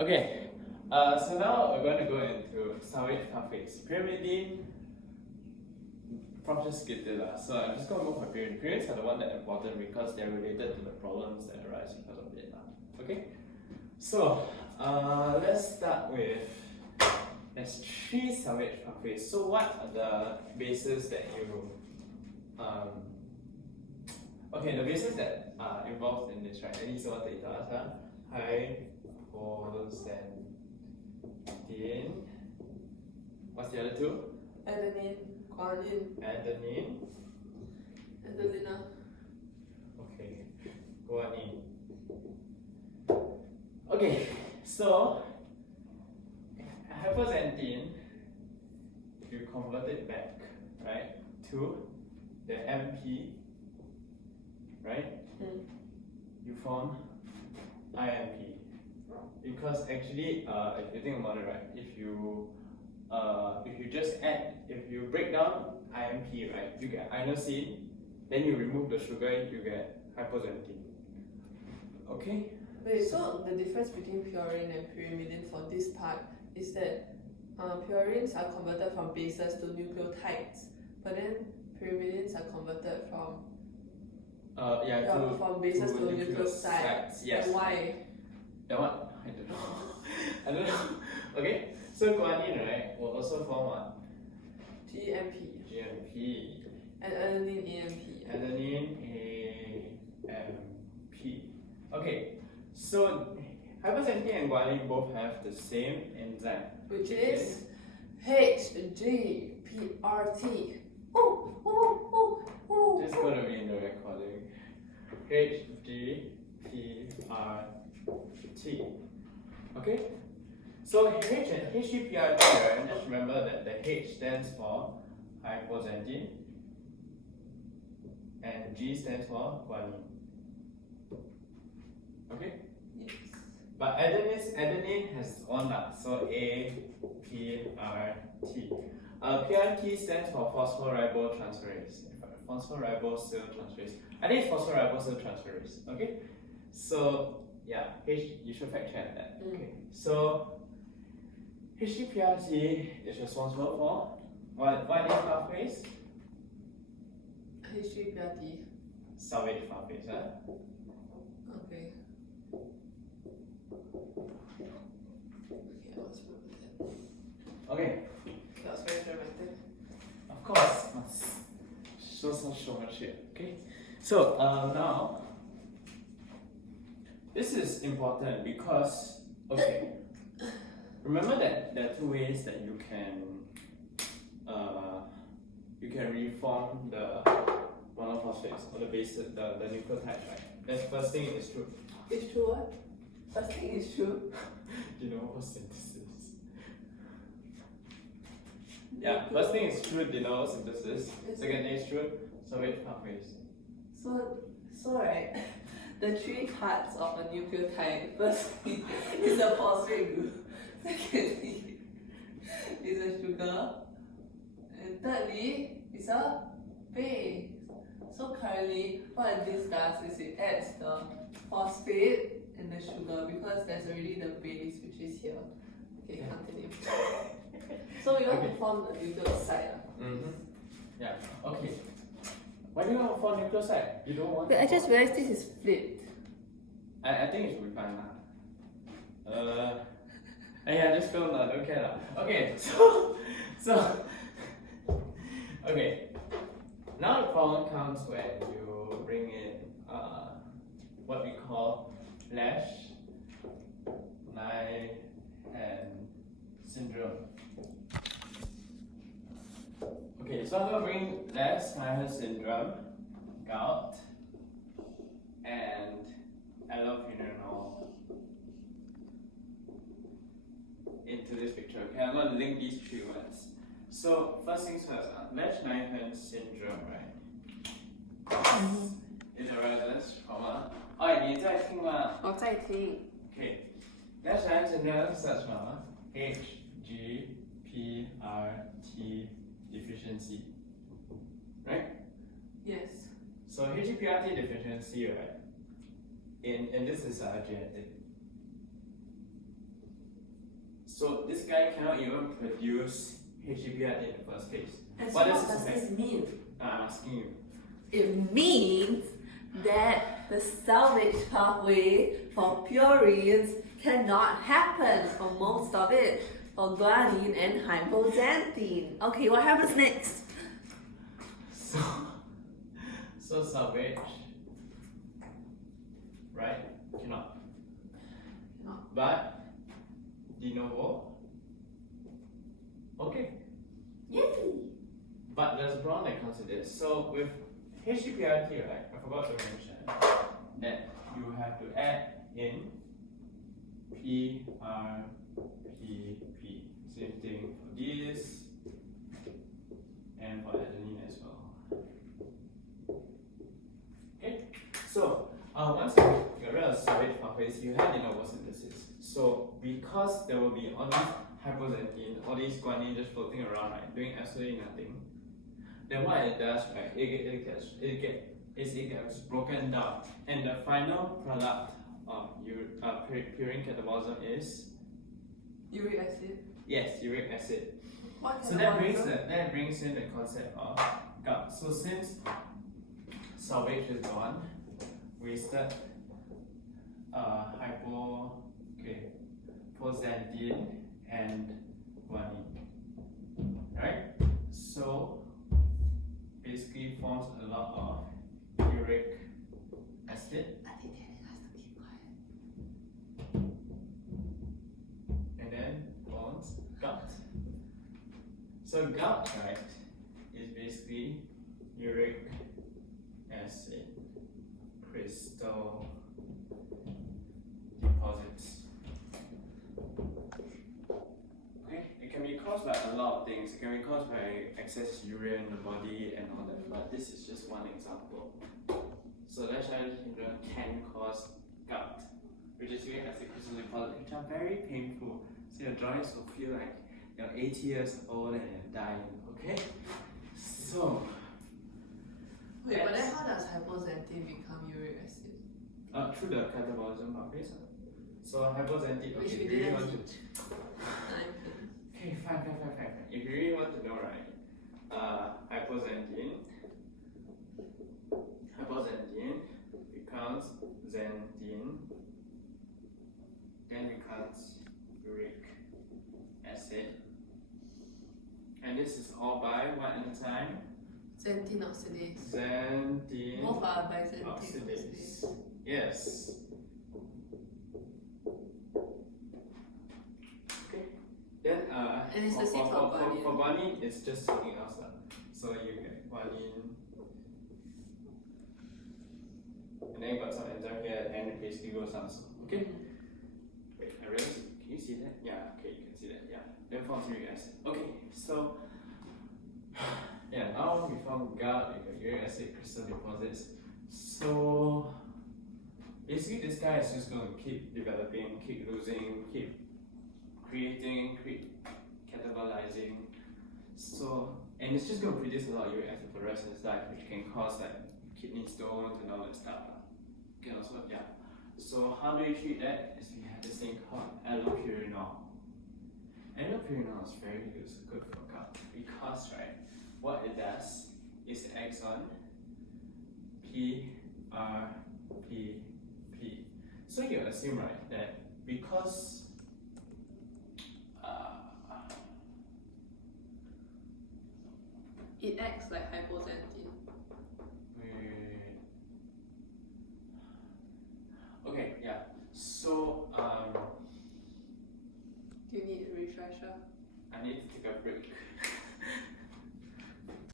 Okay, so now we're going to go into salvage pathways. Pyrimidine, just skip it. So I'm just going to move for pyrimidine. Pyrimidines are the one that are important because they're related to the problems that arise because of it. Okay, so let's start with, there's 3 salvage pathways. So what are the bases that you, okay, the bases that are involved in this, right? And these are what they tell us, Hypoxanthine. What's the other 2? Adenine, guanine. Adenine. Adenina. Okay, guanine. Okay, so hypoxanthine, if you convert it back, right, to the MP, right, you form IMP. Because actually, if you think about it, right, if you break down IMP, right, you get inosine, then you remove the sugar, you get hypoxanthine. Okay? Wait, so the difference between purine and pyrimidine for this part is that purines are converted from bases to nucleotides, but then pyrimidines are converted from from bases to nucleosides. Yes. And why? That one? I don't know. I don't know. Okay, so guanine, right, will also form what? GMP. And adenine AMP. Adenine AMP. Okay, so hypoxanthine and guanine both have the same enzyme, which is HGPRT. It's gonna be in the recording. HGPRT. Okay? So HGPRT, right, just remember that the H stands for hypoxanthine and G stands for guanine. Okay? Yes. But adenine has one up, so APRT. PRT stands for phosphoribosyltransferase. Phosphoribosyltransferase. I think it's phosphoribosyltransferase. Okay? So yeah, you should fact check that. Okay. So HGPRT is responsible for what are these pathways? HGPRT. Salvage pathways, huh? Okay. Okay. That was very dramatic. Of course, must show some showmanship. Okay. So now this is important because, okay, remember that there are 2 ways that you can reform the monophosphates or the bases, the nucleotides, right? That's first thing is true. It's true what? First thing is true. You know what synthesis? Yeah, first thing is true de novo synthesis. Second thing is true salvage pathways. So right, the 3 parts of a nucleotide, first is a phosphate group, secondly is a sugar, and thirdly is a base. So currently what this does is it adds the phosphate and the sugar because there's already the base which is here. Okay, continue. So we want to form the nucleoside. Yeah, okay. Why do you want to form nucleoside? You don't want. But I just realized this is flipped. I think it should be fine now. Yeah, just film now, don't care now. Okay, so okay. Now the problem comes when you bring in what we call Lesch Nyhan syndrome. Okay, so I'm going to bring Lesch Nyhan syndrome, gout, and allopurinol into this picture. Okay, I'm going to link these 3 words. So first things first, Lesch Nyhan syndrome, right? Is arising from你在听吗？我在听。 Okay, Lesch Nyhan syndrome starts from HGPRT deficiency, right? Yes. So HGPRT deficiency, right? And this is genetic. So this guy cannot even produce HGPR in the first place. And so What what does does this this mean? I'm asking you. It means that the salvage pathway for purines cannot happen for most of it, for guanine and hypoxanthine. Okay, what happens next? So salvage, right? Cannot. Cannot. But de novo, okay. Yay! But there's a problem that comes with this. So with HGPRT, right? I forgot to mention that you have to add in PRPP. Same thing for this and for adenine as well. Okay. So once you get rid of salvage pathways, you have de novo synthesis. So because there will be all these hypoxanthine, all these guanine just floating around, right, doing absolutely nothing, then what it does, right, it gets broken down, and the final product of purine catabolism is Uric acid. yes, uric acid. What So that brings in the concept of gout. So since salvage is gone, we start hypoxanthine and guanine, right? So basically forms a lot of uric acid. Are they telling us to keep quiet? And then forms gout. So gout, right, is basically uric acid crystal deposits. Okay, it can be caused by a lot of things. It can be caused by excess urea in the body and all that, but this is just one example. So Salvage syndrome can cause gout, which is uric acid crystal deposits, which are very painful. So your joints will feel like you're 80 years old and you're dying. Okay, so Wait, but then how does hypoxanthine become uric acid? through the catabolism pathways. So hypoxanthine. Which Okay, we if you really didn't want to. teach. Okay, fine. If you really want to know, right, hypoxanthine becomes xanthine, then becomes uric acid, and this is all by what enzyme? Xanthine oxidase. Xanthine Both are by xanthine oxidase. oxidase. Yes. Okay. Then And it's the same for guanine. For guanine, it's just something else. So you get guanine, and then you got some enzyme here, and it basically goes down. So, okay. Wait, I realized. Can you see that? Yeah. Okay, you can see that. Yeah. Then forms uric acid. Okay. So yeah, now we found gout. We got uric acid crystal deposits. So basically, this guy is just going to keep developing, keep losing, keep creating, keep catabolizing. So, and it's just going to produce a lot of uric acid for the rest of his life, which can cause like kidney stones and all that stuff. Can also, yeah. So how do we treat that? Is we have this thing called allopurinol. Allopurinol is very good for gout because, right, what it does is it acts on PRPP. So you assume, right, that because It acts like hypoxanthine. okay, yeah. So Do you need a refresher? I need to take a break.